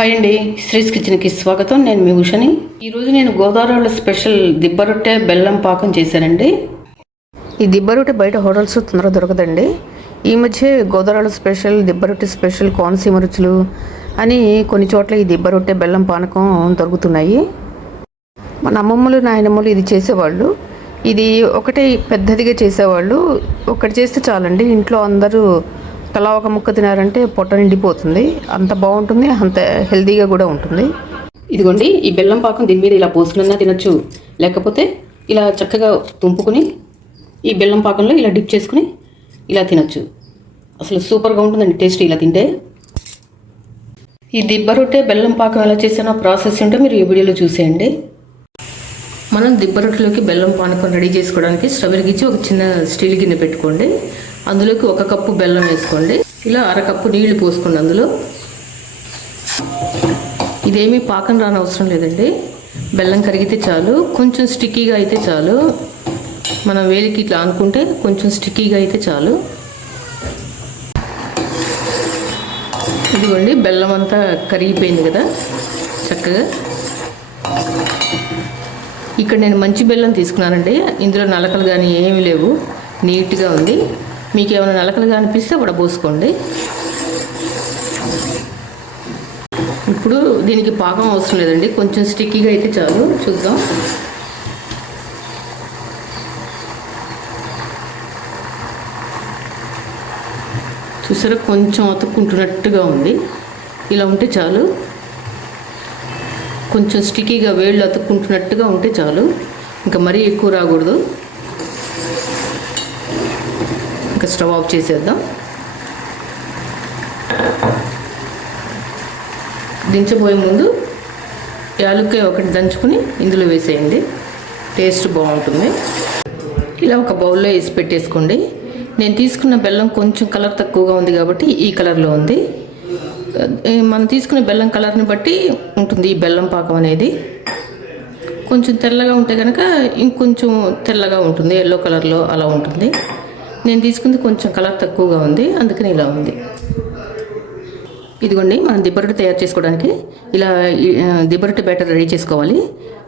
Hi అండి శ్రీస్ కిచెన్కి స్వాగతం. నేను మీ ఉషని. ఈరోజు నేను గోదావరిలో స్పెషల్ దిబ్బ రొట్టె బెల్లం పాకం చేశానండి. ఈ దిబ్బ రొట్టె బయట హోటల్స్ తొందరగా దొరకదండి. ఈ మధ్య గోదావరిలో స్పెషల్ దిబ్బ రొట్టె స్పెషల్ కోనసీమ రుచులు అని కొన్ని చోట్ల ఈ దిబ్బ రొట్టె బెల్లం పానకం దొరుకుతున్నాయి. మన అమ్మమ్మలు నాయనమ్మలు ఇది చేసేవాళ్ళు. ఇది ఒకటే పెద్దదిగా చేసేవాళ్ళు. ఒకటి చేస్తే చాలండి. ఇంట్లో అందరూ తలా ఒక ముక్క తినారంటే పొట్ట నిండిపోతుంది. అంత బాగుంటుంది అంత హెల్తీగా కూడా ఉంటుంది. ఇదిగోండి ఈ బెల్లం పాకం దీని మీద ఇలా పోసుకున్నా తినొచ్చు. లేకపోతే ఇలా చక్కగా తుంపుకుని ఈ బెల్లం పాకంలో ఇలా డిప్ చేసుకుని ఇలా తినొచ్చు. అసలు సూపర్గా ఉంటుందండి టేస్ట్ ఇలా తింటే. ఈ దిబ్బ రొట్టె బెల్లం పాకం ఎలా చేసానో ప్రాసెస్ ఉంటే మీరు ఈ వీడియోలో చూసేయండి. మనం దిబ్బ రొట్టెలోకి బెల్లం పానకం రెడీ చేసుకోవడానికి స్టవ్ వెలిగించి ఒక చిన్న స్టీల్ గిన్నె పెట్టుకోండి. అందులోకి ఒక కప్పు బెల్లం వేసుకోండి. ఇలా అరకప్పు నీళ్ళు పోసుకోండి అందులో. ఇదేమీ పాకం రాని అవసరం లేదండి. బెల్లం కరిగితే చాలు. కొంచెం స్టిక్కీగా అయితే చాలు. మనం వేలికి ఇట్లా అనుకుంటే కొంచెం స్టిక్కీగా అయితే చాలు. ఇదిగోండి బెల్లం అంతా కరిగిపోయింది కదా. చక్కగా. ఇక్కడ నేను మంచి బెల్లం తీసుకున్నానండి. ఇందులో నలకలు కానీ ఏమీ లేవు. నీట్గా ఉంది. మీకు ఏమైనా నలకలుగా అనిపిస్తే కూడా పోసుకోండి. ఇప్పుడు దీనికి పాకం అవసరం లేదండి. కొంచెం స్టిక్కీగా అయితే చాలు. చూద్దాం. చూసారా? కొంచెం అతుక్కుంటున్నట్టుగా ఉంది. ఇలా ఉంటే చాలు. కొంచెం స్టిక్కీగా వేళ్ళు అతుక్కుంటున్నట్టుగా ఉంటే చాలు. ఇంకా మరీ ఎక్కువ రాకూడదు ఇంకా స్టవ్ ఆఫ్ చేసేద్దాం. దించబోయే ముందు యాలుక్కాయ ఒకటి దంచుకుని ఇందులో వేసేయండి. టేస్ట్ బాగుంటుంది. ఇలా ఒక బౌల్లో వేసి పెట్టేసుకోండి. నేను తీసుకున్న బెల్లం కొంచెం కలర్ తక్కువగా ఉంది కాబట్టి ఈ కలర్లో ఉంది. మనం తీసుకునే బెల్లం కలర్ని బట్టి ఉంటుంది ఈ బెల్లం పాకం అనేది. కొంచెం తెల్లగా ఉంటే కనుక ఇంకొంచెం తెల్లగా ఉంటుంది ఎల్లో కలర్లో అలా ఉంటుంది. నేను తీసుకుంది కొంచెం కలర్ తక్కువగా ఉంది అందుకని ఇలా ఉంది. ఇదిగోండి మనం దిబ్బరొట్టె తయారు చేసుకోవడానికి ఇలా ఈ, బ్యాటర్ రెడీ చేసుకోవాలి.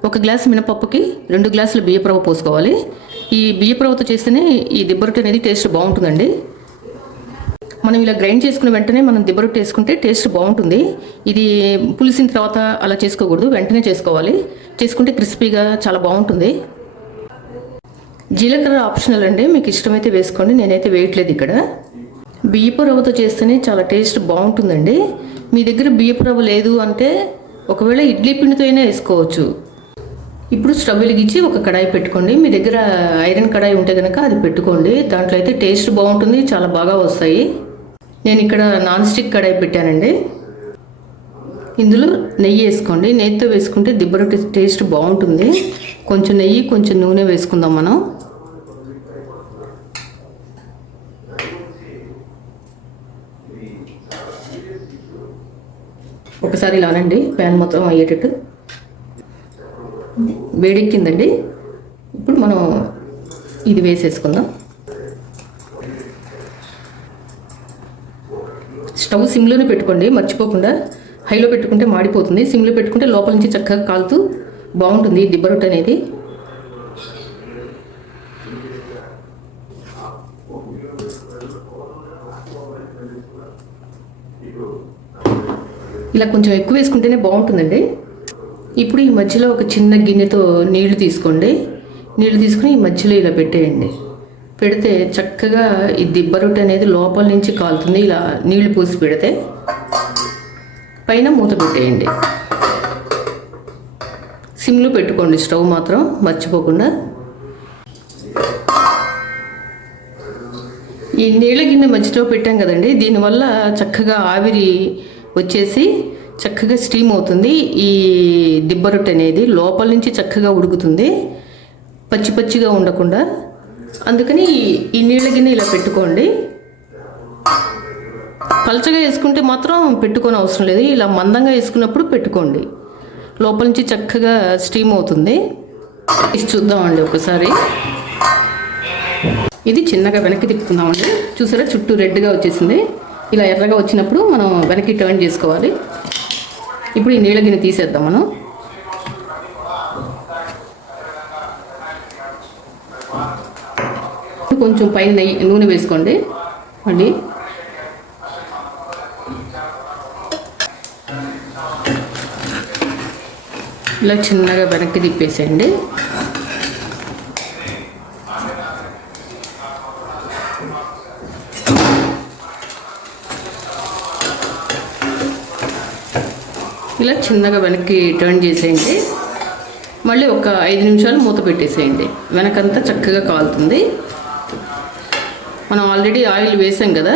ఒక గ్లాస్ మినపప్పుకి రెండు గ్లాసులు బియ్యప్రవ పోసుకోవాలి. ఈ బియ్యప్రవతో చేస్తేనే ఈ దిబ్బరొట్టె అనేది టేస్ట్ బాగుంటుందండి. మనం ఇలా గ్రైండ్ చేసుకున్న వెంటనే మనం దిబ్బరొట్టు వేసుకుంటే టేస్ట్ బాగుంటుంది. ఇది పులిసిన తర్వాత అలా చేసుకోకూడదు వెంటనే చేసుకోవాలి. చేసుకుంటే క్రిస్పీగా చాలా బాగుంటుంది. జీలకర్ర ఆప్షనల్ అండి మీకు ఇష్టమైతే వేసుకోండి. నేనైతే వేయట్లేదు ఇక్కడ. బియ్యపు రవ్వతో చేస్తేనే చాలా టేస్ట్ బాగుంటుందండి. మీ దగ్గర బియ్యపు రవ్వ లేదు అంటే ఒకవేళ ఇడ్లీ పిండితో అయినా వేసుకోవచ్చు. ఇప్పుడు స్టవ్ వెలిగించి ఒక కడాయి పెట్టుకోండి. మీ దగ్గర ఐరన్ కడాయి ఉంటే కనుక అది పెట్టుకోండి. దాంట్లో అయితే టేస్ట్ బాగుంటుంది. చాలా బాగా వస్తాయి. నేను ఇక్కడ నాన్ స్టిక్ కడాయి పెట్టానండి. ఇందులో నెయ్యి వేసుకోండి. నెయ్యితో వేసుకుంటే దిబ్బరొట్టి టేస్ట్ బాగుంటుంది. కొంచెం నెయ్యి కొంచెం నూనె వేసుకుందాం మనం. ఒకసారి ఇలా అనండి. ప్యాన్ మొత్తం అయ్యేటట్టు. వేడెక్కిందండి. ఇప్పుడు మనం ఇది వేసేసుకుందాం. స్టవ్ సిమ్లోనే పెట్టుకోండి. మర్చిపోకుండా హైలో పెట్టుకుంటే మాడిపోతుంది. సిమ్లో పెట్టుకుంటే లోపల నుంచి చక్కగా కాలుతూ బాగుంటుంది దిబ్బరొట్టు అనేది. ఇలా కొంచెం ఎక్కువ వేసుకుంటేనే బాగుంటుందండి. ఇప్పుడు ఈ మధ్యలో ఒక చిన్న గిన్నెతో నీళ్ళు తీసుకోండి. నీళ్ళు తీసుకుని ఈ మధ్యలో ఇలా పెట్టేయండి. పెడితే చక్కగా ఈ దిబ్బ రొట్టె అనేది లోపల నుంచి కాలుతుంది. ఇలా నీళ్ళు పూసి పెడితే పైన మూత పెట్టేయండి. సిమ్లో పెట్టుకోండి. స్టవ్ మాత్రం మర్చిపోకుండా. ఈ నీళ్ళ గిన్నె మధ్యలో పెట్టాం కదండి. దీనివల్ల చక్కగా ఆవిరి వచ్చేసి చక్కగా స్టీమ్ అవుతుంది. ఈ దిబ్బ రొట్టె అనేది లోపల నుంచి చక్కగా ఉడుకుతుంది. పచ్చి పచ్చిగా ఉండకుండా. అందుకని ఈ- ఈ నీళ్ళ గిన్నె ఇలా పెట్టుకోండి. పలచగా వేసుకుంటే మాత్రం పెట్టుకోని అవసరం లేదు. ఇలా మందంగా వేసుకున్నప్పుడు పెట్టుకోండి. లోపల నుంచి చక్కగా స్టీమ్ అవుతుంది. ఇది చూద్దామండి ఒకసారి. ఇది చిన్నగా వెనక్కి తిప్పుకుందామండి. చూసారా? చుట్టూ రెడ్గా వచ్చేసింది. ఇలా ఎర్రగా వచ్చినప్పుడు మనం వెనక్కి టర్న్ చేసుకోవాలి. ఇప్పుడు ఈ నీళ్ళ గిన్నె తీసేద్దాం మనం. కొంచెం పైన నెయ్యి నూనె వేసుకోండి. మళ్ళీ. ఇలా చిన్నగా వెనక్కి తిప్పేసేయండి. ఇలా చిన్నగా వెనక్కి టర్న్ చేసేయండి. మళ్ళీ ఒక ఐదు నిమిషాలు మూత పెట్టేసేయండి. వెనకంతా చక్కగా కాలుతుంది. మనం ఆల్రెడీ ఆయిల్ వేసాం కదా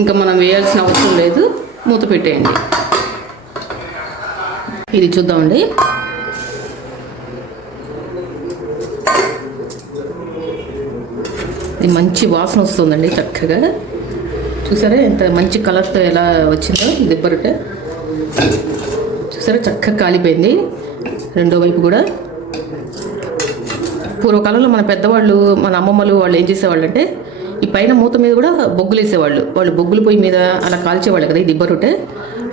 ఇంకా మనం వేయాల్సిన అవసరం లేదు. మూత పెట్టేయండి. ఇది చూద్దామండి. ఇది మంచి వాసన వస్తుందండి చక్కగా. చూసారా ఎంత మంచి కలర్తో ఎలా వచ్చిందో దిబ్బరట సరే చక్కగా కాలిపోయింది. రెండో వైపు కూడా. పూర్వకాలంలో మన పెద్దవాళ్ళు మన అమ్మమ్మలు వాళ్ళు ఏం చేసేవాళ్ళు అంటే ఈ పైన మూత మీద కూడా బొగ్గులు వేసేవాళ్ళు వాళ్ళు బొగ్గులు పొయ్యి మీద అలా కాల్చేవాళ్ళు కదా ఈ దిబ్బ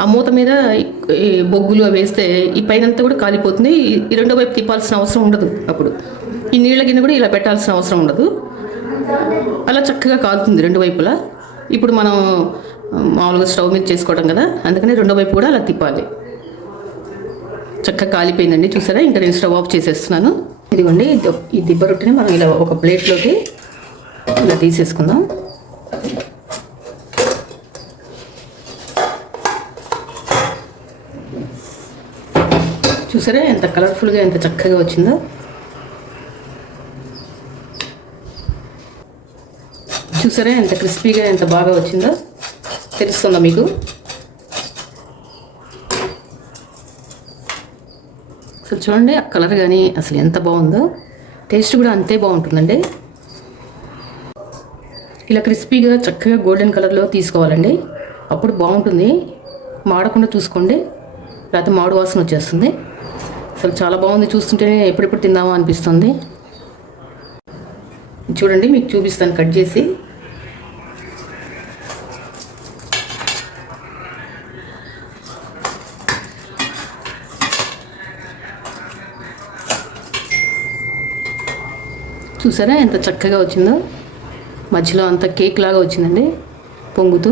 ఆ మూత మీద ఈ బొగ్గులు అవి వేస్తే ఈ పైన అంతా కూడా కాలిపోతుంది. ఈ- రెండో వైపు తిప్పాల్సిన అవసరం ఉండదు అప్పుడు. ఈ నీళ్ళ గిన్నె కూడా ఇలా పెట్టాల్సిన అవసరం ఉండదు. అలా చక్కగా కాలుతుంది రెండు వైపులా. ఇప్పుడు మనం మామూలుగా స్టవ్ మీద చేసుకోవడం కదా అందుకని రెండో వైపు కూడా అలా తిప్పాలి. చక్కగా కాలిపోయిందండి. చూసారా? ఇంకా నేను స్టవ్ ఆఫ్ చేసేస్తున్నాను. ఇదిగోండి ఈ దిబ్బ రొట్టెని మనం ఇలా ఒక ప్లేట్లోకి ఇలా తీసేసుకుందాం. చూసారా? ఎంత కలర్ఫుల్గా ఎంత చక్కగా వచ్చిందో. చూసారా? ఎంత క్రిస్పీగా ఎంత బాగా వచ్చిందో. తెలుస్తుందా మీకు? అసలు చూడండి ఆ కలర్ కానీ అసలు ఎంత బాగుందో. టేస్ట్ కూడా అంతే బాగుంటుందండి. ఇలా క్రిస్పీగా చక్కగా గోల్డెన్ కలర్లో తీసుకోవాలండి. అప్పుడు బాగుంటుంది. మాడకుండా చూసుకోండి. లేకపోతే మాడు వాసన వచ్చేస్తుంది. అసలు చాలా బాగుంది. చూస్తుంటేనే ఎప్పుడెప్పుడు తిందామా అనిపిస్తుంది. చూడండి మీకు చూపిస్తాను కట్ చేసి. చూసారా? ఎంత చక్కగా వచ్చిందో. మధ్యలో అంత కేక్ లాగా వచ్చిందండి. పొంగుతూ.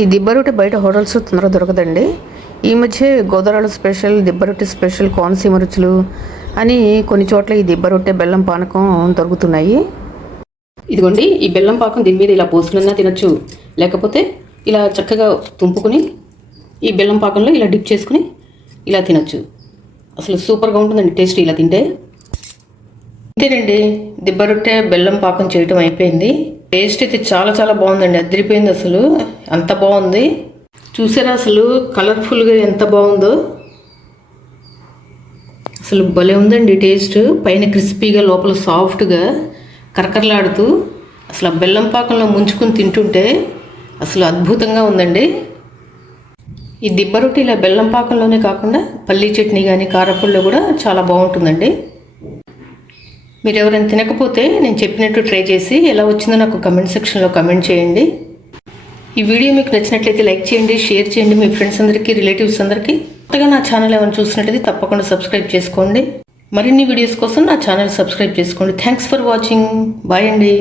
ఈ దిబ్బరొట్టి బయట హోటల్స్ తొందరగా దొరకదండి. ఈ మధ్య గోదావరి స్పెషల్ దిబ్బరొట్టి స్పెషల్ కోనసీమ రుచులు అని కొన్ని చోట్ల ఈ దిబ్బరొట్టె బెల్లం పానకం దొరుకుతున్నాయి. ఇదిగోండి ఈ బెల్లం పాకం దీని మీద ఇలా పోసుకున్నా తినొచ్చు. లేకపోతే ఇలా చక్కగా తుంపుకుని ఈ బెల్లం పాకంలో ఇలా డిప్ చేసుకుని ఇలా తినొచ్చు. అసలు సూపర్గా ఉంటుందండి టేస్ట్ ఇలా తింటే. ఇంతేనండి దిబ్బ రొట్టె బెల్లం పాకం చేయటం అయిపోయింది. టేస్ట్ అయితే చాలా చాలా బాగుందండి అదిరిపోయింది అసలు. అంత బాగుంది. చూసారా అసలు కలర్ఫుల్గా ఎంత బాగుందో. అసలు భలే ఉందండి టేస్ట్. పైన క్రిస్పీగా లోపల సాఫ్ట్గా. కరకరలాడుతూ అసలు ఆ బెల్లం పాకంలో ముంచుకుని తింటుంటే అసలు అద్భుతంగా ఉందండి. ఈ దిబ్బ రొట్టి ఇలా బెల్లం పాకంలోనే కాకుండా పల్లీ చట్నీ కానీ కారపుల్లో కూడా చాలా బాగుంటుందండి. మీరు ఎవరైనా తినకపోతే నేను చెప్పినట్టు ట్రై చేసి ఎలా వచ్చిందో నాకు కమెంట్ సెక్షన్లో కమెంట్ చేయండి. ఈ వీడియో మీకు నచ్చినట్లయితే లైక్ చేయండి షేర్ చేయండి. మీ ఫ్రెండ్స్ అందరికీ రిలేటివ్స్ అందరికీ కొత్తగా నా ఛానల్ ఏమైనా చూసినట్లయితే తప్పకుండా సబ్స్క్రైబ్ చేసుకోండి. మరిన్ని వీడియోస్ కోసం నా ఛానల్ సబ్స్క్రైబ్ చేసుకోండి. థ్యాంక్స్ ఫర్ వాచింగ్ బాయ్ అండి.